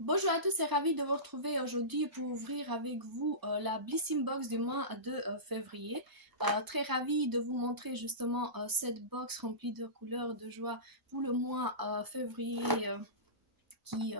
Bonjour à tous et ravi de vous retrouver aujourd'hui pour ouvrir avec vous la Blissing Box du mois de février. Très ravi de vous montrer justement cette box remplie de couleurs de joie pour le mois février qui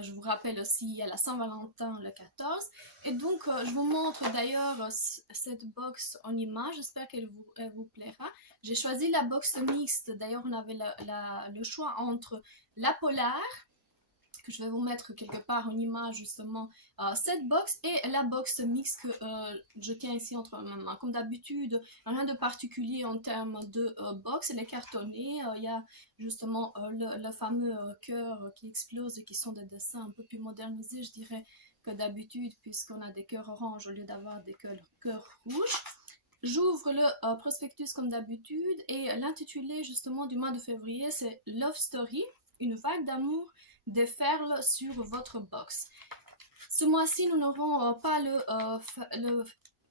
je vous rappelle aussi, il y a la Saint-Valentin le 14. Et donc, je vous montre d'ailleurs cette box en image. J'espère elle vous plaira. J'ai choisi la box mixte. D'ailleurs, on avait le choix entre la Polar, que je vais vous mettre quelque part une image justement, cette box et la box mix que je tiens ici entre mes mains. Comme d'habitude, rien de particulier en termes de box, elle est cartonnée. Il y a justement le fameux cœur qui explose et qui sont des dessins un peu plus modernisés, je dirais, que d'habitude, puisqu'on a des cœurs orange au lieu d'avoir des cœurs rouges. J'ouvre le prospectus comme d'habitude et l'intitulé justement du mois de février, c'est Love Story, une vague d'amour déferle sur votre box. Ce mois-ci, nous n'aurons pas le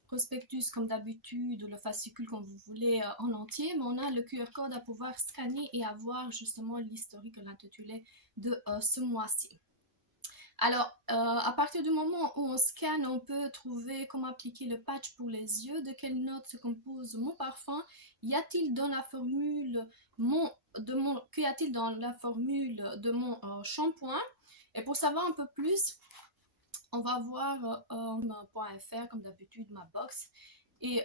prospectus comme d'habitude, ou le fascicule comme vous voulez en entier, mais on a le QR code à pouvoir scanner et avoir justement l'historique, l'intitulé de ce mois-ci. Alors, à partir du moment où on scanne, on peut trouver comment appliquer le patch pour les yeux, de quelle note se compose mon parfum, y a-t-il dans la formule qu'y a-t-il dans la formule de mon shampoing. Et pour savoir un peu plus, on va voir .fr comme d'habitude ma box. Et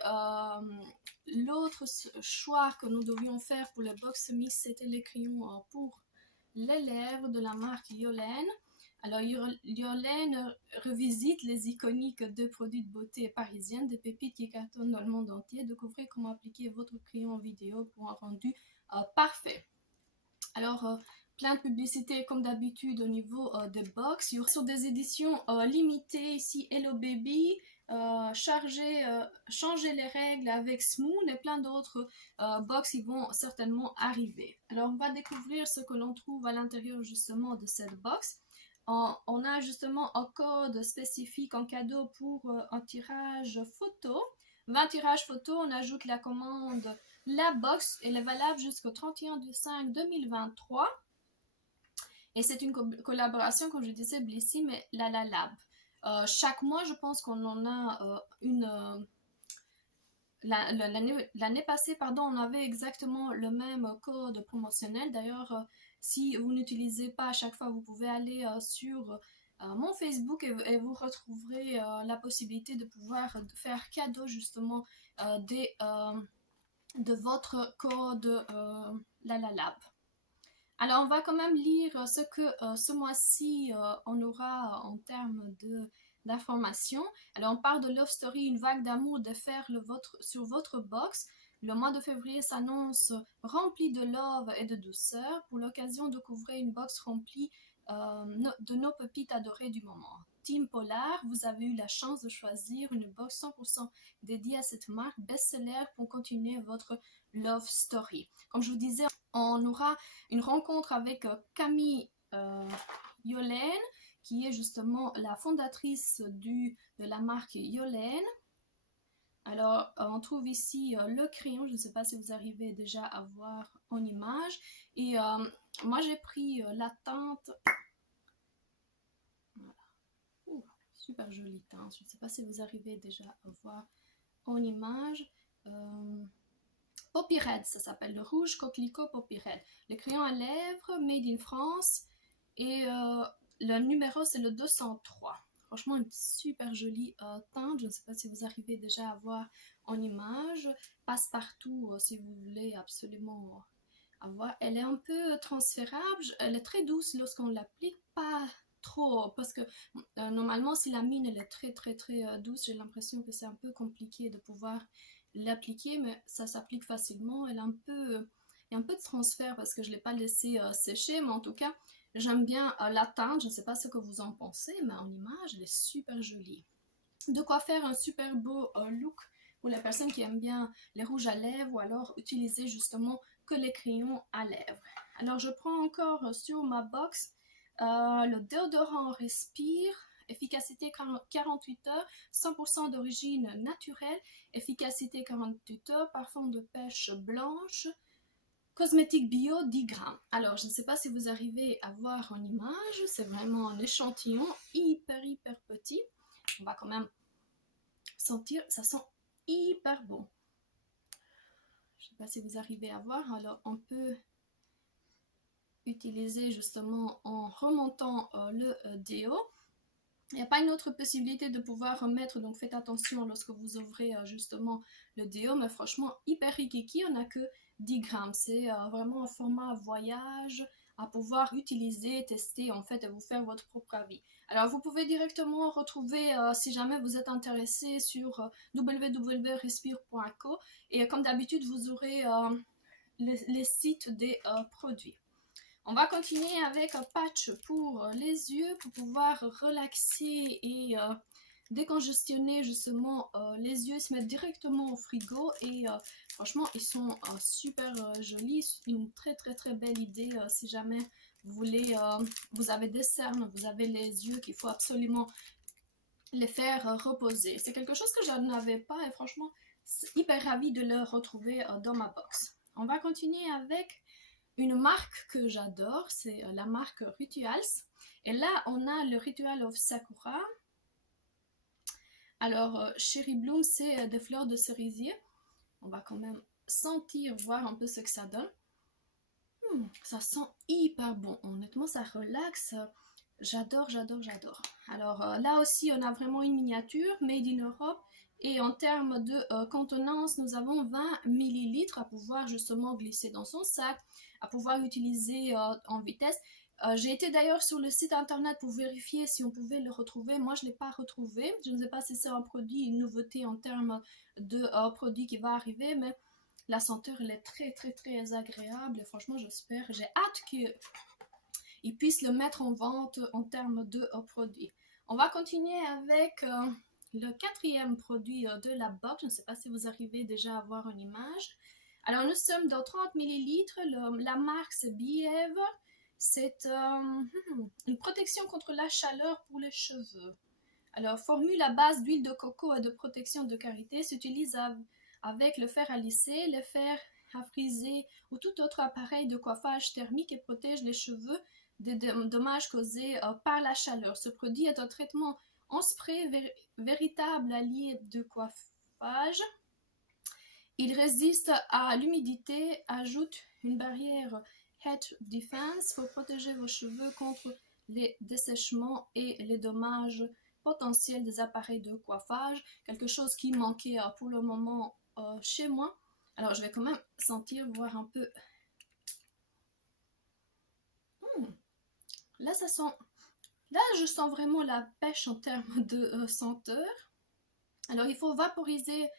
l'autre choix que nous devions faire pour le box mix, c'était les crayons pour les lèvres de la marque Yolène. Alors, Yolène revisite les iconiques de produits de beauté parisiennes, des pépites qui cartonnent dans le monde entier. Découvrez comment appliquer votre crayon vidéo pour un rendu parfait. Alors, plein de publicités comme d'habitude au niveau des box. Sur des éditions limitées, ici Hello Baby, changer les règles avec Smoon et plein d'autres box qui vont certainement arriver. Alors, on va découvrir ce que l'on trouve à l'intérieur justement de cette box. On a justement un code spécifique en cadeau pour un tirage photo. 20 tirages photo, on ajoute la commande. La box, elle est valable jusqu'au 31/5/2023. Et c'est une collaboration, comme je disais, Blissy, mais La Lab. Chaque mois, je pense qu'on en a une. L'année passée, pardon, on avait exactement le même code promotionnel. D'ailleurs, si vous n'utilisez pas à chaque fois, vous pouvez aller sur mon Facebook et vous retrouverez la possibilité de pouvoir faire cadeau justement de votre code La Lab. Alors, on va quand même lire ce que ce mois-ci on aura en termes d'informations. Alors, on parle de Love Story, une vague d'amour déferle sur votre box. Le mois de février s'annonce rempli de love et de douceur. Pour l'occasion, découvrez une box remplie de nos pépites adorées du moment. Team Polar, vous avez eu la chance de choisir une box 100% dédiée à cette marque best-seller pour continuer votre Love Story. Comme je vous disais, on aura une rencontre avec Camille Yolène, qui est justement la fondatrice de la marque Yolène. Alors, on trouve ici le crayon, je ne sais pas si vous arrivez déjà à voir en image. Et moi, j'ai pris la teinte. Voilà. Super jolie teinte. Je ne sais pas si vous arrivez déjà à voir en image. Poppy Red, ça s'appelle le rouge coquelicot Poppy Red. Le crayon à lèvres, made in France. Et le numéro, c'est le 203. Franchement, une super jolie teinte. Je ne sais pas si vous arrivez déjà à voir en image. Passe-partout, si vous voulez absolument avoir. Elle est un peu transférable. Elle est très douce lorsqu'on l'applique. Pas trop, parce que normalement, si la mine elle est très très très douce, j'ai l'impression que c'est un peu compliqué de pouvoir l'appliquer, mais ça s'applique facilement. Elle a il y a un peu de transfert parce que je ne l'ai pas laissé sécher, mais en tout cas, j'aime bien la teinte. Je ne sais pas ce que vous en pensez, mais en image, elle est super jolie. De quoi faire un super beau look pour les personnes qui aiment bien les rouges à lèvres ou alors utiliser justement que les crayons à lèvres. Alors, je prends encore sur ma box le déodorant Respire, efficacité 48 heures, 100% d'origine naturelle, efficacité 48 heures, parfum de pêche blanche, Cosmétique bio 10 grammes. Alors, je ne sais pas si vous arrivez à voir en image, c'est vraiment un échantillon hyper petit. On va quand même sentir, ça sent hyper bon. Je ne sais pas si vous arrivez à voir, alors on peut utiliser justement en remontant le déo. Il n'y a pas une autre possibilité de pouvoir remettre, donc faites attention lorsque vous ouvrez justement le déo, mais franchement hyper rikiki, on n'a que 10 grammes. C'est vraiment un format voyage à pouvoir utiliser, tester en fait et vous faire votre propre avis. Alors vous pouvez directement retrouver si jamais vous êtes intéressé sur www.respire.co et comme d'habitude vous aurez les sites des produits. On va continuer avec un patch pour les yeux pour pouvoir relaxer et décongestionner justement les yeux, se mettre directement au frigo et franchement ils sont super jolis, une très belle idée si jamais vous voulez, vous avez des cernes, vous avez les yeux qu'il faut absolument les faire reposer. C'est quelque chose que je n'avais pas et franchement hyper ravie de le retrouver dans ma box. On va continuer avec une marque que j'adore, c'est la marque Rituals. Et là, on a le Ritual of Sakura. Alors, Cherry Bloom, c'est des fleurs de cerisier. On va quand même sentir, voir un peu ce que ça donne. Ça sent hyper bon. Honnêtement, ça relaxe. J'adore. Alors là aussi, on a vraiment une miniature made in Europe. Et en termes de contenance, nous avons 20 ml à pouvoir justement glisser dans son sac, à pouvoir utiliser en vitesse. J'ai été d'ailleurs sur le site internet pour vérifier si on pouvait le retrouver. Moi, je ne l'ai pas retrouvé. Je ne sais pas si c'est un produit, une nouveauté en termes de produit qui va arriver, mais la senteur, elle est très agréable. Et franchement, j'espère, j'ai hâte qu'ils puissent le mettre en vente en termes de produits. On va continuer avec le quatrième produit de la box. Je ne sais pas si vous arrivez déjà à voir une image. Alors, nous sommes dans 30 ml. La marque, c'est Behave. C'est une protection contre la chaleur pour les cheveux. Alors, formule à base d'huile de coco et de protection de karité s'utilise avec le fer à lisser, le fer à friser ou tout autre appareil de coiffage thermique et protège les cheveux des dommages causés par la chaleur. Ce produit est un traitement en spray véritable allié de coiffage. Il résiste à l'humidité, ajoute une barrière Heat Defense pour protéger vos cheveux contre les dessèchements et les dommages potentiels des appareils de coiffage. Quelque chose qui manquait pour le moment chez moi. Alors je vais quand même sentir, voir un peu. Là ça sent. Là je sens vraiment la pêche en termes de senteur. Alors il faut vaporiser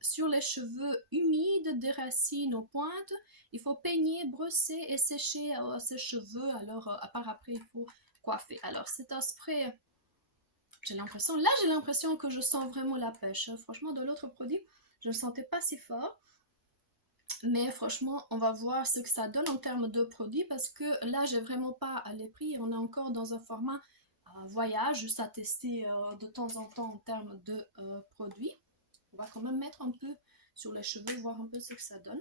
sur les cheveux humides, des racines aux pointes. Il faut peigner, brosser et sécher ses cheveux. Alors, à part après, il faut coiffer. Alors, c'est un spray. J'ai l'impression que je sens vraiment la pêche. Franchement, de l'autre produit, je ne le sentais pas si fort. Mais franchement, on va voir ce que ça donne en termes de produits parce que là, j'ai vraiment pas les prix. On est encore dans un format voyage, juste à tester de temps en temps en termes de produits. On va quand même mettre un peu sur les cheveux, voir un peu ce que ça donne.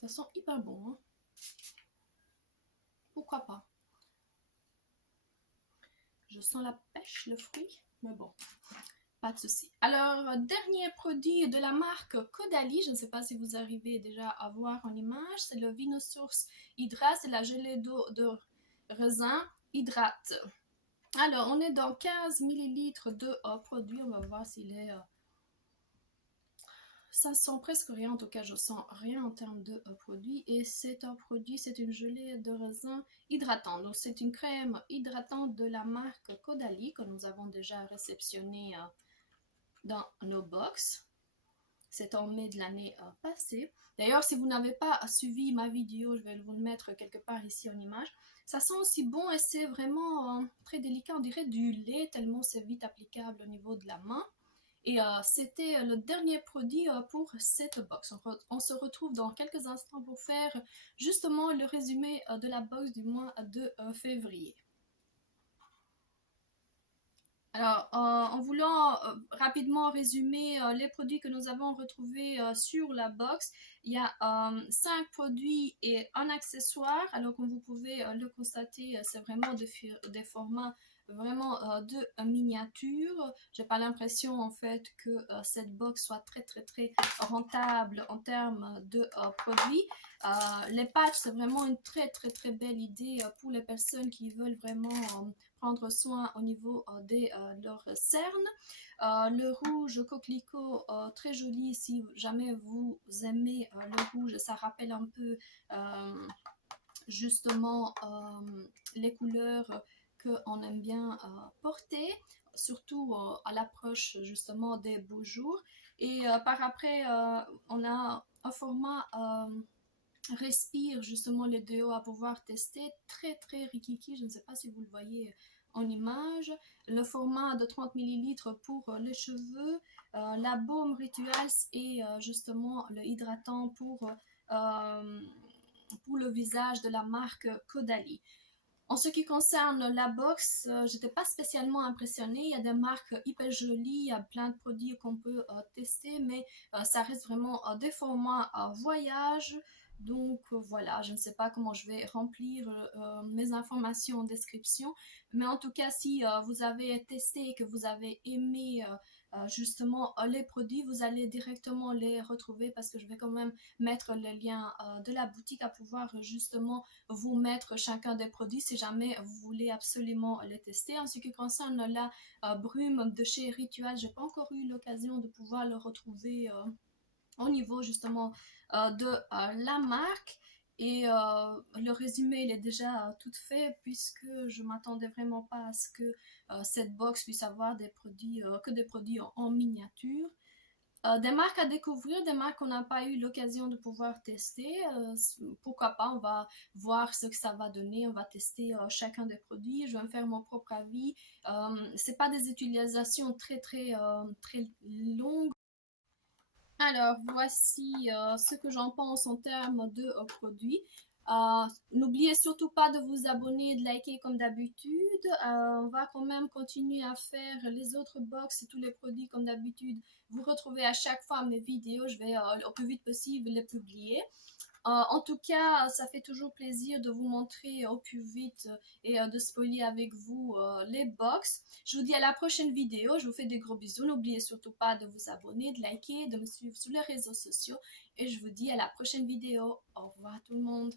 Ça sent hyper bon. Hein. Pourquoi pas? Je sens la pêche, le fruit, mais bon, pas de souci. Alors, dernier produit de la marque Caudalie, je ne sais pas si vous arrivez déjà à voir en image, c'est le Vinosource Hydra, c'est la gelée d'eau de raisin hydrate. Alors, on est dans 15 ml de produit, on va voir s'il est... ça sent presque rien, en tout cas je sens rien en termes de produit et c'est un produit, c'est une gelée de raisin hydratante. Donc c'est une crème hydratante de la marque Caudalie que nous avons déjà réceptionnée dans nos box. C'est en mai de l'année passée. D'ailleurs, si vous n'avez pas suivi ma vidéo, je vais vous le mettre quelque part ici en image. Ça sent aussi bon et c'est vraiment très délicat, on dirait du lait tellement c'est vite applicable au niveau de la main. Et c'était le dernier produit pour cette box. On se retrouve dans quelques instants pour faire justement le résumé de la box du mois de février. Alors, en voulant rapidement résumer les produits que nous avons retrouvés sur la box, il y a 5 produits et un accessoire. Alors, comme vous pouvez le constater, c'est vraiment des formats vraiment de miniature. J'ai pas l'impression en fait que cette box soit très rentable en termes de produits. Les patchs, c'est vraiment une très belle idée pour les personnes qui veulent vraiment prendre soin au niveau de leurs cernes. Le rouge coquelicot, très joli si jamais vous aimez le rouge, ça rappelle un peu justement les couleurs qu'on aime bien porter, surtout à l'approche justement des beaux jours. Et par après, on a un format respire justement les déos à pouvoir tester, très rikiki, je ne sais pas si vous le voyez en image. Le format de 30 millilitres pour les cheveux, la baume rituals et justement le hydratant pour le visage de la marque Caudalie. En ce qui concerne la box, j'étais pas spécialement impressionnée. Il y a des marques hyper jolies, il y a plein de produits qu'on peut tester, mais ça reste vraiment des formats voyage. Donc voilà, je ne sais pas comment je vais remplir mes informations en description, mais en tout cas, si vous avez testé et que vous avez aimé justement les produits, vous allez directement les retrouver parce que je vais quand même mettre le lien de la boutique à pouvoir justement vous mettre chacun des produits si jamais vous voulez absolument les tester. En ce qui concerne la brume de chez Ritual, j'ai pas encore eu l'occasion de pouvoir le retrouver au niveau justement de la marque. Et le résumé il est déjà tout fait puisque je m'attendais vraiment pas à ce que cette box puisse avoir des produits que des produits en miniature. Des marques à découvrir, des marques qu'on n'a pas eu l'occasion de pouvoir tester. Pourquoi pas, on va voir ce que ça va donner. On va tester chacun des produits. Je vais me faire mon propre avis. C'est pas des utilisations très longues. Alors, voici ce que j'en pense en termes de produits. N'oubliez surtout pas de vous abonner et de liker comme d'habitude. On va quand même continuer à faire les autres box et tous les produits comme d'habitude. Vous retrouvez à chaque fois mes vidéos. Je vais au plus vite possible les publier. En tout cas, ça fait toujours plaisir de vous montrer au plus vite et de spoiler avec vous les box. Je vous dis à la prochaine vidéo. Je vous fais des gros bisous. N'oubliez surtout pas de vous abonner, de liker, de me suivre sur les réseaux sociaux. Et je vous dis à la prochaine vidéo. Au revoir tout le monde.